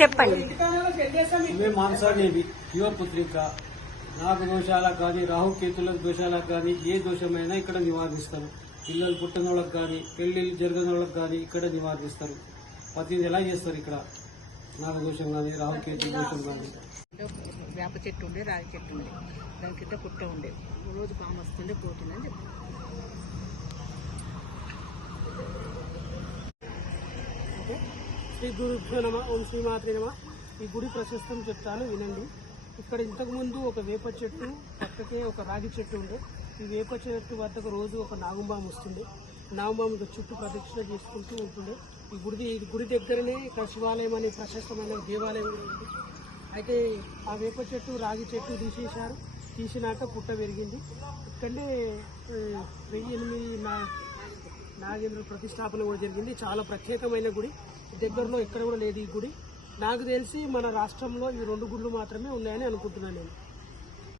చెప్పండి. మాంసాదేవి యువపుత్రిక నాగ దోషాలకు కానీ రాహుకేతుల దోషాలకు కానీ ఏ దోషమైనా ఇక్కడ నివారిస్తారు. పిల్లలు పుట్టినోళ్ళకి కానీ పెళ్లిళ్ళు జరగనోళ్ళకి కానీ ఇక్కడ నివారిస్తారు. ప్రతి ఎలా చేస్తారు ఇక్కడ నాగదోషం కానీ రాహుకేతు దోషం కానీ. వేప చెట్టు ఉండే రాగి చెట్టు ఉండే దాని కింద పుట్ట ఉండే రోజు పాము వస్తుండే పోతుందని చెప్పి శ్రీ గురుభ్యో నమ. ఓం శ్రీమాత్రే నమ. ఈ గుడి ప్రశస్తం చెప్తాను, వినండి. ఇక్కడ ఇంతకుముందు ఒక వేప చెట్టు పక్కకే ఒక రాగి చెట్టు ఉండే. ఈ వేప చెట్టు వద్దకు రోజు ఒక నాగుంబాము వస్తుండే. నాగుంబాము చుట్టూ ప్రదక్షిణ చేసుకుంటూ ఉంటుండే. ఈ గుడి దగ్గరనే ఇక్కడ శివాలయం అనే ప్రశస్తమైన దేవాలయం ఉంది. అయితే ఆ వేప చెట్టు రాగి చెట్టు తీసినాక పుట్ట పెరిగింది. ఇక్కడే 1008 నాగేంద్ర ప్రతిష్టాపన కూడా జరిగింది. చాలా ప్రత్యేకమైన గుడి. దగ్గరలో ఎక్కడ కూడా లేదు ఈ గుడి. నాకు తెలిసి మన రాష్ట్రంలో ఈ 2 గుళ్ళు మాత్రమే ఉన్నాయని అనుకుంటున్నాను నేను.